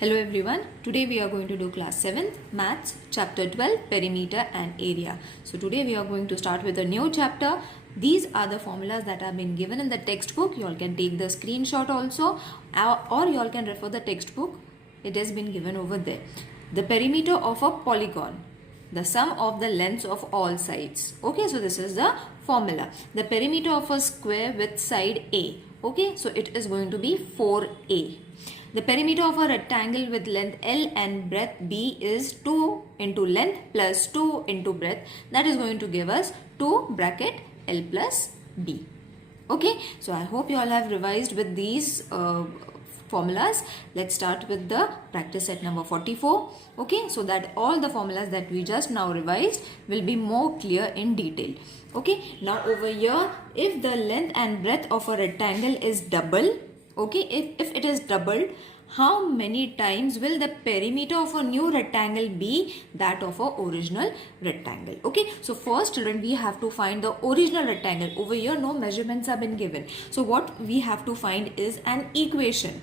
Hello everyone, today we are going to do class 7th maths chapter 12 perimeter and area. So today we are going to start with a new chapter. These are the formulas that have been given in the textbook. You all can take the screenshot also or you all can refer the textbook. It has been given over there. The perimeter of a polygon. The sum of the lengths of all sides. Okay, so this is the formula. The perimeter of a square with side A. Okay, so it is going to be 4A. The perimeter of a rectangle with length L and breadth B is 2 into length plus 2 into breadth. That is going to give us 2 bracket L plus B. Okay, so I hope you all have revised with these formulas. Let's start with the practice set number 44. Okay, so that all the formulas that we just now revised will be more clear in detail. Okay, now over here, if the length and breadth of a rectangle is double, okay, if it is doubled, how many times will the perimeter of a new rectangle be that of a original rectangle? Okay, so first children, we have to find the original rectangle. Over here no measurements have been given, so what we have to find is an equation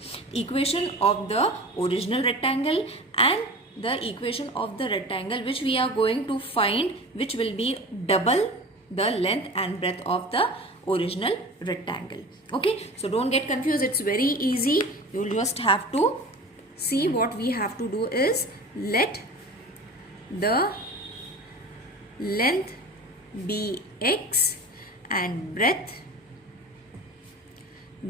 of the original rectangle and the equation of the rectangle which we are going to find, which will be double the length and breadth of the original rectangle. Okay, so don't get confused, it's very easy. You'll just have to see what we have to do is let the length be x and breadth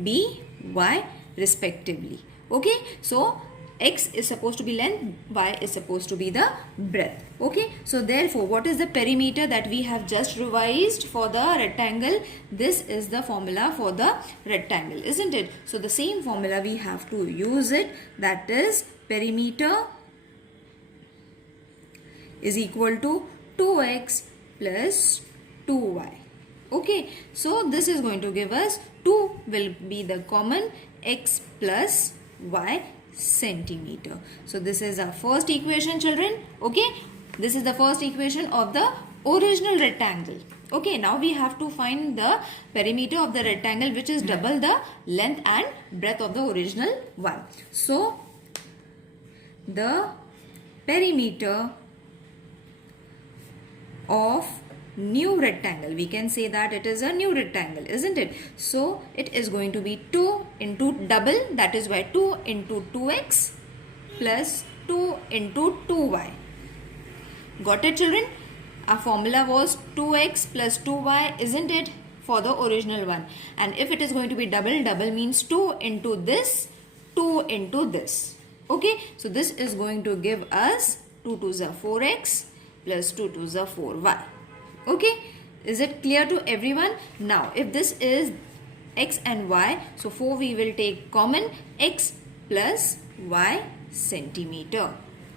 be y respectively. Okay, so x is supposed to be length, y is supposed to be the breadth. Okay, so therefore what is the perimeter that we have just revised for the rectangle? This is the formula for the rectangle, isn't it? So the same formula we have to use it, that is perimeter is equal to 2x plus 2y. Okay, so this is going to give us 2 will be the common, x plus y centimeter. So this is our first equation, children. Okay, this is the first equation of the original rectangle. Okay, now we have to find the perimeter of the rectangle which is double the length and breadth of the original one. So the perimeter of new rectangle, we can say that it is a new rectangle, isn't it? So it is going to be 2 into double, that is why 2 into 2x plus 2 into 2y. Got it, children? Our formula was 2x plus 2y, isn't it, for the original one? And if it is going to be double, double means 2 into this, 2 into this. Okay, so this is going to give us 2 to the 4x plus 2 to the 4y. Okay, is it clear to everyone? Now if this is x and y, so 4 we will take common, x plus y centimeter.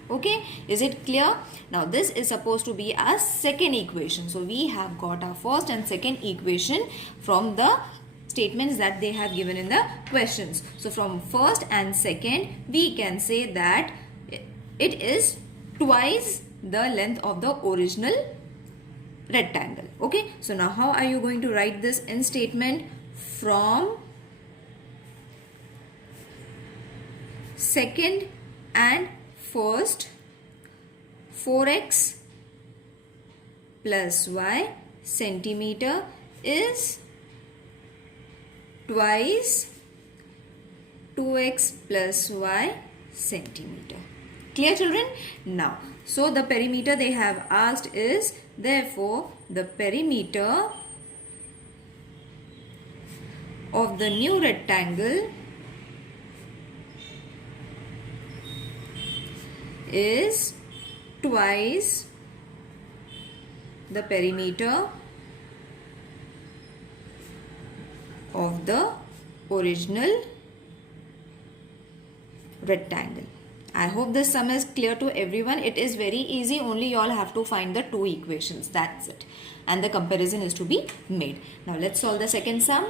Okay, is it clear? Now this is supposed to be our second equation. So we have got our first and second equation from the statements that they have given in the questions. So from first and second we can say that it is twice the length of the original rectangle. Okay, so now how are you going to write this in statement? From second and first, 4x plus y centimeter is twice 2x plus y centimeter. Clear, children? Now, so the perimeter they have asked is, therefore the perimeter of the new rectangle is twice the perimeter of the original rectangle. I hope this sum is clear to everyone. It is very easy, only you all have to find the two equations, that's it, and the comparison is to be made. Now let's solve the second sum.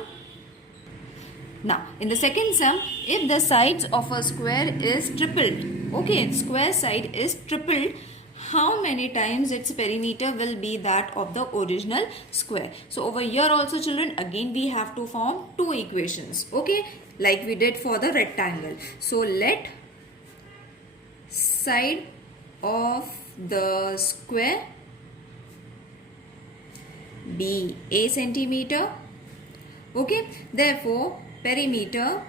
Now in the second sum, if the sides of a square is tripled, okay, square side is tripled, how many times its perimeter will be that of the original square? So over here also, children, again we have to form two equations, okay, like we did for the rectangle. So let side of the square be a centimeter. Okay, therefore perimeter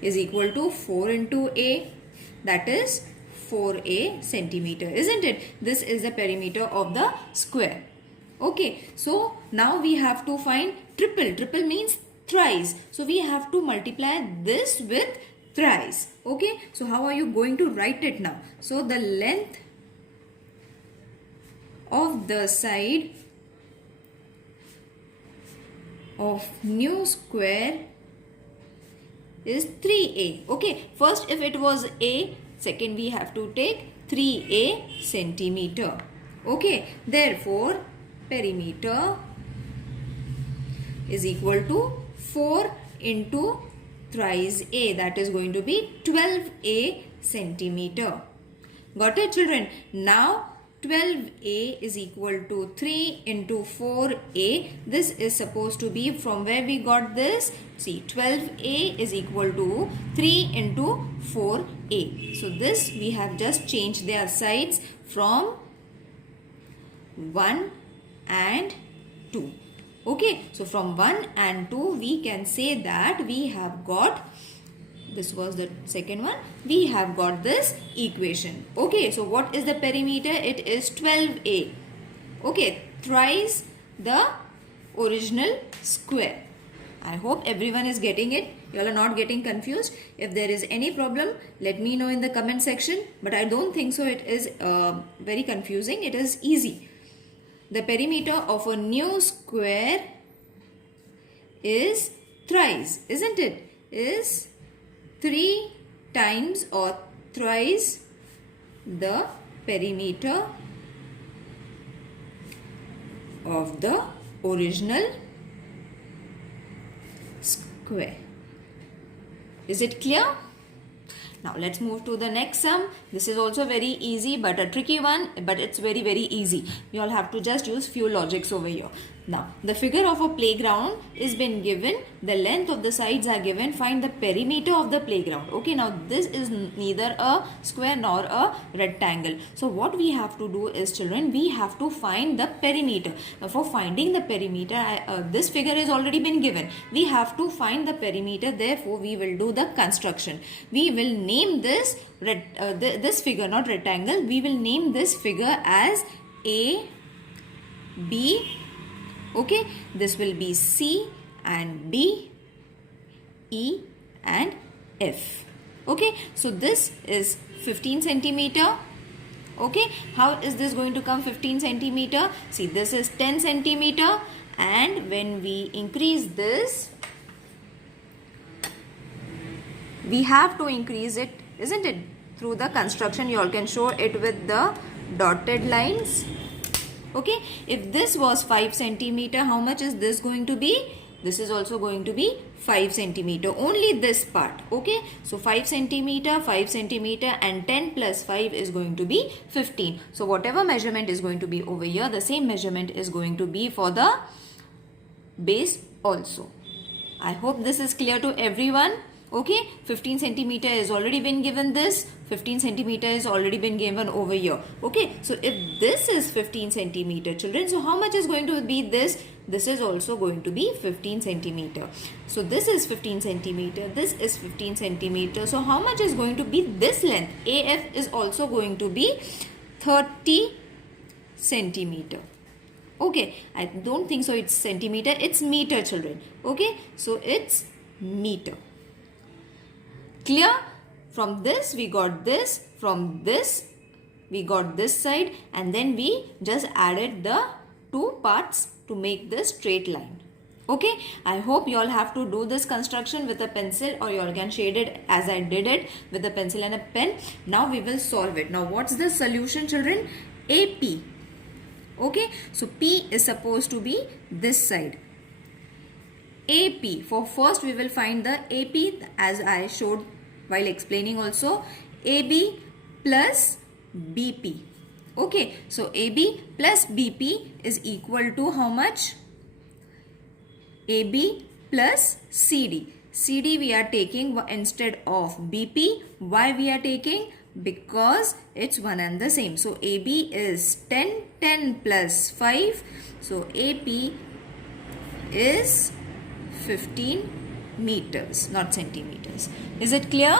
is equal to 4 into a, that is 4a centimeter, isn't it? This is the perimeter of the square. Okay, so now we have to find triple. Triple means thrice. So we have to multiply this with thrice. Okay, so how are you going to write it now? So the length of the side of new square is 3a. Okay, first if it was a, second we have to take 3a centimeter. Okay, therefore perimeter is equal to 4 into thrice a, that is going to be 12a centimeter. Got it, children? Now 12a is equal to 3 into 4a. This is supposed to be from where we got this. See, 12a is equal to 3 into 4a. So this we have just changed their sides from 1 and 2. Okay, so from 1 and 2 we can say that we have got, this was the second one, we have got this equation. Okay, so what is the perimeter? It is 12a. Okay, thrice the original square. I hope everyone is getting it. You all are not getting confused. If there is any problem, let me know in the comment section. But I don't think so it is very confusing. It is easy. The perimeter of a new square is thrice, isn't it? Is 3 times or thrice the perimeter of the original square. Is it clear? Now let's move to the next sum. This is also very easy but a tricky one, but it's very easy. You all have to just use few logics over here. Now the figure of a playground is been given. The length of the sides are given. Find the perimeter of the playground. Okay, now this is neither a square nor a rectangle. So what we have to do is, children, we have to find the perimeter. Now for finding the perimeter, this figure has already been given. We have to find the perimeter. Therefore we will do the construction. We will name this this figure, not rectangle. We will name this figure as A, B. Okay, this will be C and D, E and F. Okay, so this is 15 centimeter. Okay, how is this going to come 15 centimeter? See, this is 10 centimeter, and when we increase this, we have to increase it, isn't it? Through the construction, you all can show it with the dotted lines. Okay, if this was 5 centimeter, how much is this going to be? This is also going to be 5 centimeter, only this part. Okay, so 5 centimeter, 5 centimeter and 10 plus 5 is going to be 15. So whatever measurement is going to be over here, the same measurement is going to be for the base also. I hope this is clear to everyone. Okay, 15 centimeter has already been given this. 15 centimeter is already been given over here. Okay, so if this is 15 centimeter, children, so how much is going to be this? This is also going to be 15 centimeter. So this is 15 centimeter. This is 15 centimeter. So how much is going to be this length? AF is also going to be 30 centimeter. Okay, I don't think so it's centimeter. It's meter, children. Okay, so it's meter. Clear? From this we got this, from this we got this side, and then we just added the two parts to make this straight line. Okay, I hope you all have to do this construction with a pencil, or you all can shade it as I did it with a pencil and a pen. Now we will solve it. Now what's the solution, children? AP. Okay, so P is supposed to be this side. AP, for first we will find the AP as I showed while explaining also. AB plus BP. Okay, so AB plus BP is equal to how much? AB plus CD. CD we are taking instead of BP. Why we are taking? Because it's one and the same. So AB is 10, 10 plus 5. So AP is 15 meters, not centimeters. Is it clear?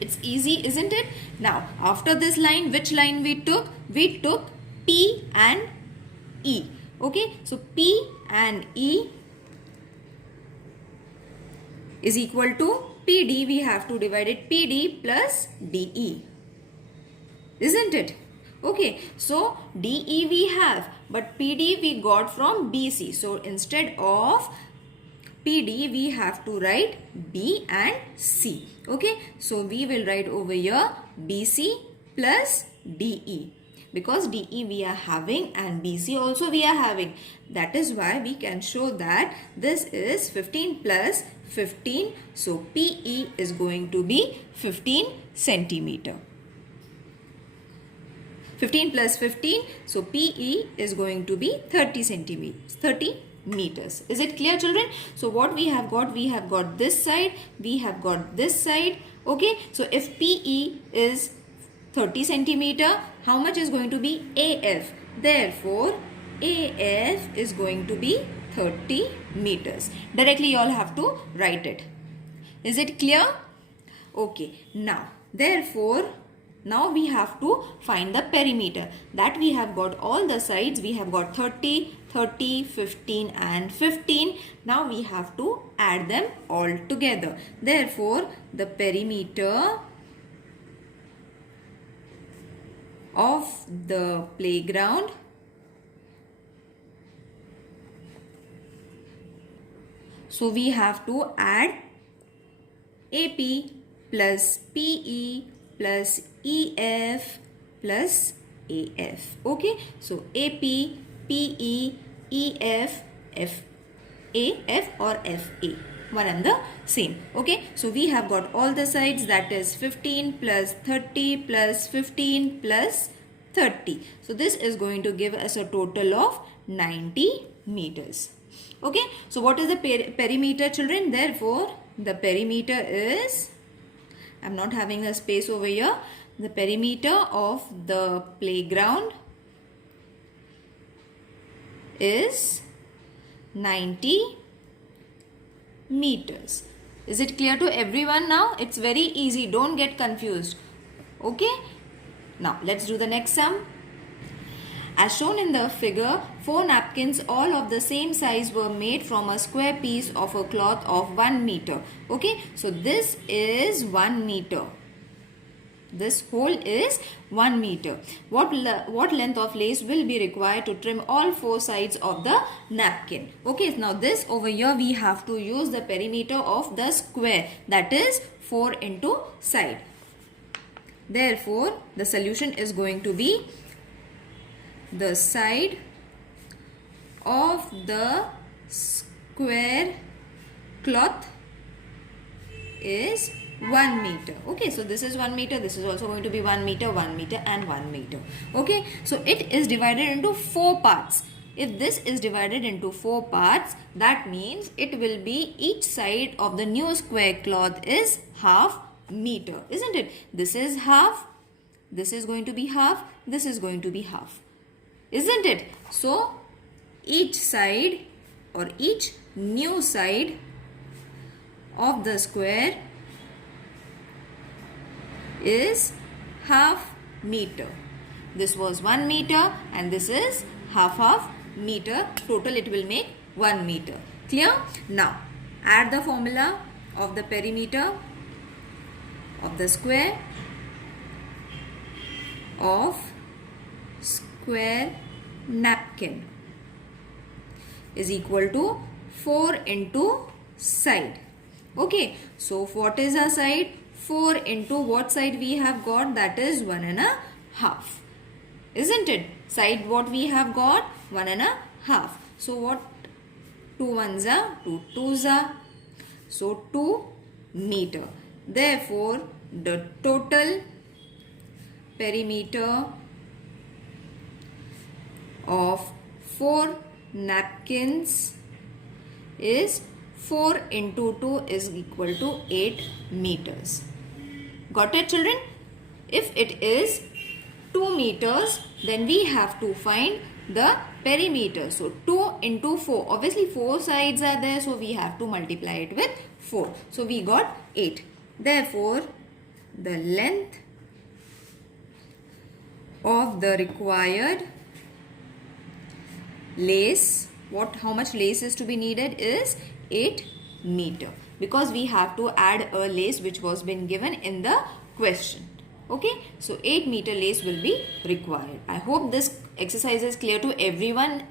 It's easy, isn't it? Now, after this line, which line we took? We took P and E. Okay, so P and E is equal to PD. We have to divide it PD plus DE. Isn't it? Okay, so DE we have, but PD we got from BC. So instead of PD we have to write B and C. Okay, so we will write over here BC plus DE, because DE we are having and BC also we are having. That is why we can show that this is 15 plus 15. So PE is going to be 15 centimeter. 15 plus 15, so PE is going to be 30 centimeters, 30 meters. Is it clear, children? So what we have got this side, we have got this side. Okay, so if PE is 30 centimeter, how much is going to be AF? Therefore, AF is going to be 30 meters. Directly you all have to write it. Is it clear? Okay, now therefore now we have to find the perimeter. That we have got all the sides. We have got 30, 30, 15 and 15. Now we have to add them all together. Therefore, the perimeter of the playground so we have to add AP plus PE plus EF plus AF. Okay, so AP, PE, EF, AF or FA, one and the same. Okay, so we have got all the sides, that is 15 plus 30 plus 15 plus 30. So this is going to give us a total of 90 meters. Okay, so what is the perimeter, children? Therefore, the perimeter is, I'm not having a space over here. The perimeter of the playground is 90 meters. Is it clear to everyone now? It's very easy. Don't get confused. Okay. Now, let's do the next sum. As shown in the figure, 4 napkins all of the same size were made from a square piece of a cloth of 1 meter. Okay, so this is 1 meter. This hole is 1 meter. What length of lace will be required to trim all 4 sides of the napkin? Okay, now this over here we have to use the perimeter of the square, that is 4 into side. Therefore, the solution is going to be the side of the square cloth is 1 meter. Okay, so this is 1 meter, this is also going to be 1 meter, 1 meter and 1 meter. Okay, so it is divided into 4 parts. If this is divided into 4 parts, that means it will be each side of the new square cloth is half meter, isn't it? This is half, this is going to be half, this is going to be half, isn't it? So each side or each new side of the square is half meter. This was 1 meter and this is half meter. Total it will make 1 meter. Clear? Now add the formula of the perimeter of the square of square napkin is equal to 4 into side. Okay, so what is our side? 4 into what side we have got? That is 1.5. Isn't it? Side what we have got? 1.5. So what? 2 ones are 2 twos are. So 2 meter. Therefore, the total perimeter of 4 napkins is 4 into 2 is equal to 8 meters. Got it, children? If it is 2 meters, then we have to find the perimeter. So 2 into 4. Obviously 4 sides are there, so we have to multiply it with 4. So we got 8. Therefore, the length of the required lace, how much lace is to be needed is 8 meter, because we have to add a lace which was been given in the question. Okay, so 8 meter lace will be required. I hope this exercise is clear to everyone.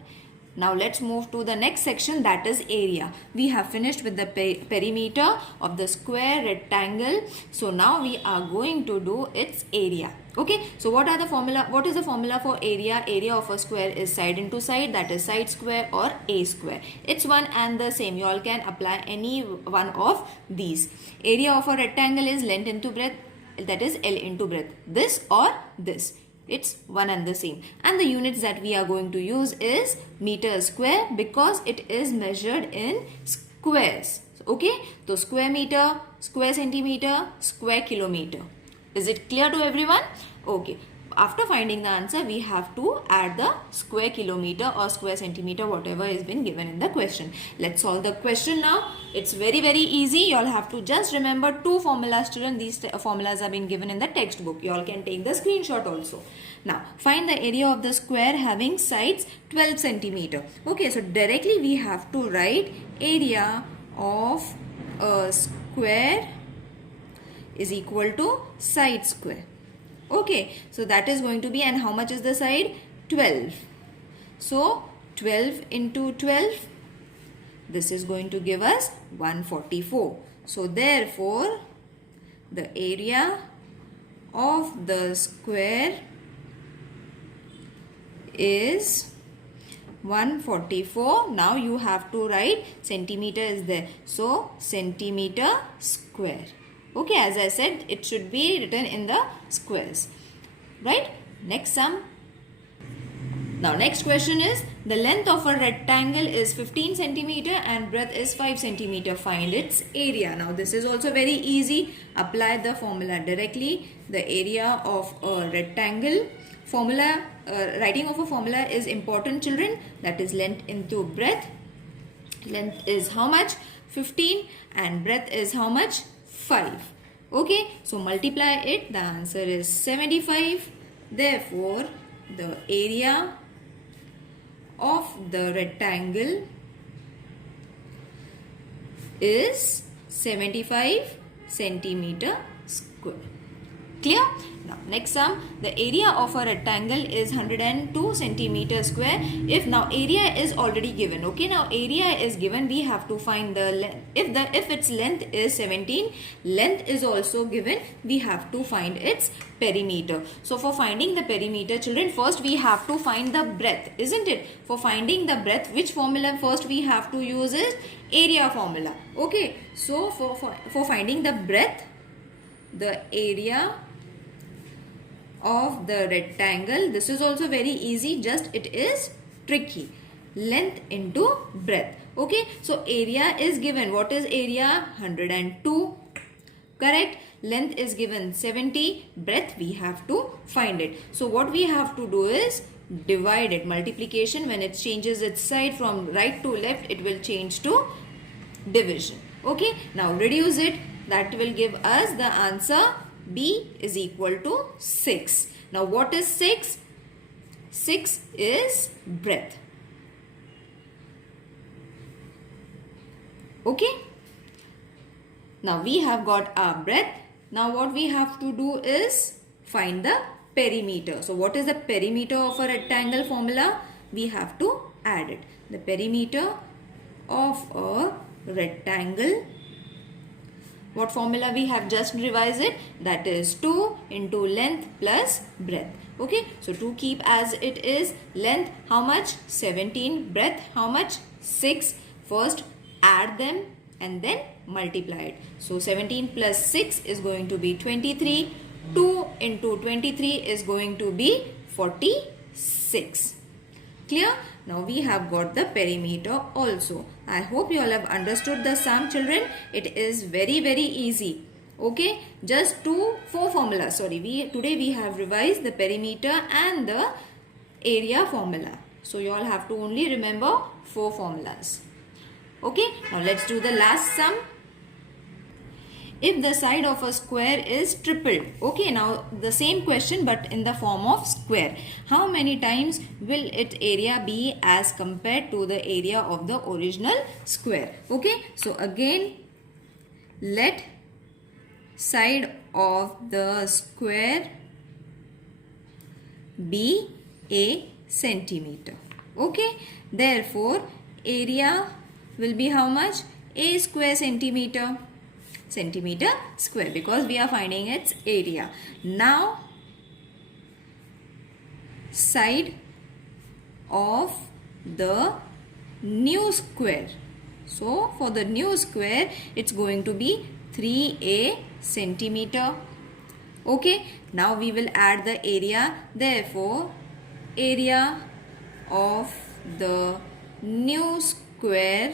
Now let's move to the next section, that is area. We have finished with the perimeter of the square rectangle. So now we are going to do its area. Okay, so what is the formula for area? Area of a square is side into side, that is side square or a square. It's one and the same. You all can apply any one of these. Area of a rectangle is length into breadth, that is L into breadth. This or this. It's one and the same. And the units that we are going to use is meter square, because it is measured in squares. Okay, so square meter, square centimeter, square kilometer. Is it clear to everyone? Okay. After finding the answer, we have to add the square kilometer or square centimeter, whatever has been given in the question. Let's solve the question now. It's very easy. You all have to just remember 2 formulas, children. These formulas have been given in the textbook. You all can take the screenshot also. Now, find the area of the square having sides 12 centimeter. Okay, so directly we have to write area of a square is equal to side square. Okay, so that is going to be, and how much is the side? 12. So 12 into 12, this is going to give us 144. So therefore, the area of the square is 144. Now you have to write centimeter is there. So centimeter square. Okay, as I said, it should be written in the squares. Right? Next sum. Now next question is, the length of a rectangle is 15 centimeter and breadth is 5 centimeter. Find its area. Now this is also very easy. Apply the formula directly. The area of a rectangle. Writing of a formula is important, children. That is length into breadth. Length is how much? 15, and breadth is how much? 5. Okay, so multiply it. The answer is 75. Therefore, the area of the rectangle is 75 centimeter square. Clear? Now next sum, the area of a rectangle is 102 centimeter square. If now area is already given, okay, now area is given, we have to find the length. If its length is 17, length is also given, we have to find its perimeter. So for finding the perimeter, children, first we have to find the breadth, isn't it? For finding the breadth, which formula first we have to use is area formula. Okay, so for finding the breadth, the area of the rectangle, this is also very easy, just it is tricky. Length into breadth. Okay, so area is given. What is area? 102. Correct. Length is given 70. Breadth we have to find it. So what we have to do is divide it. Multiplication, when it changes its side from right to left, it will change to division. Okay, now reduce it. That will give us the answer B is equal to 6. Now what is 6? 6 is breadth. Okay. Now we have got our breadth. Now what we have to do is find the perimeter. So what is the perimeter of a rectangle formula? We have to add it. The perimeter of a rectangle, what formula we have just revised it? That is 2 into length plus breadth. Okay, so 2 keep as it is. Length how much? 17. Breadth how much? 6. First add them and then multiply it. So 17 plus 6 is going to be 23. 2 into 23 is going to be 46. Clear? Now we have got the perimeter also. I hope you all have understood the sum, children. It is very easy. Okay, just four formulas. Sorry, today we have revised the perimeter and the area formula. So you all have to only remember 4 formulas. Okay, now let's do the last sum. If the side of a square is tripled. Okay, now the same question but in the form of square. How many times will its area be as compared to the area of the original square? Okay, so again, let side of the square be a centimeter. Okay, therefore area will be how much? A square centimeter square, because we are finding its area. Now side of the new square. So for the new square it's going to be 3a centimeter. Okay, now we will add the area. Therefore area of the new square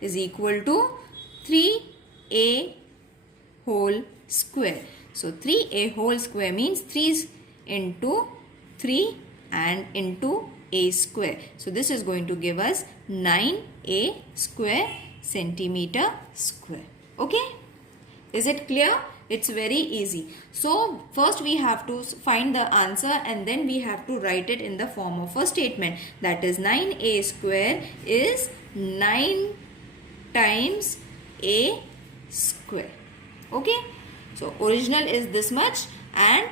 is equal to 3a whole square. So 3a whole square means 3 into 3 and into a square. So this is going to give us 9a square centimeter square. Okay, is it clear? It's very easy. So first we have to find the answer and then we have to write it in the form of a statement. That is 9a square is 9 times a square. Okay, so original is this much and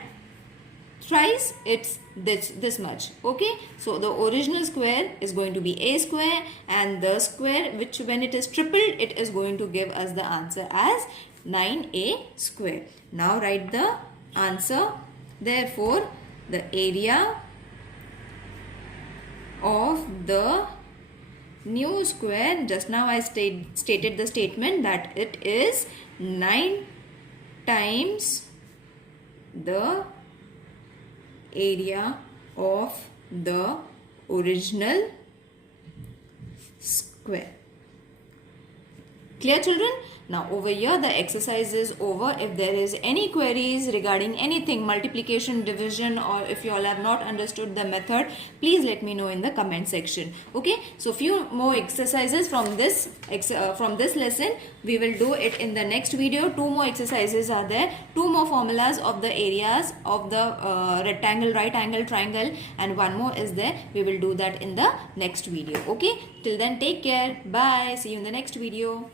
thrice it's this much. Okay, so the original square is going to be a square and the square which when it is tripled it is going to give us the answer as 9a square. Now write the answer. Therefore the area of the new square, just now I stated the statement that it is 9 times the area of the original square. Clear, children? Now over here the exercise is over. If there is any queries regarding anything, multiplication, division, or if you all have not understood the method, please let me know in the comment section. Okay, so few more exercises from this lesson. We will do it in the next video. 2 more exercises are there. 2 more formulas of the areas of the rectangle, right angle, triangle, and 1 more is there. We will do that in the next video. Okay, till then take care. Bye. See you in the next video.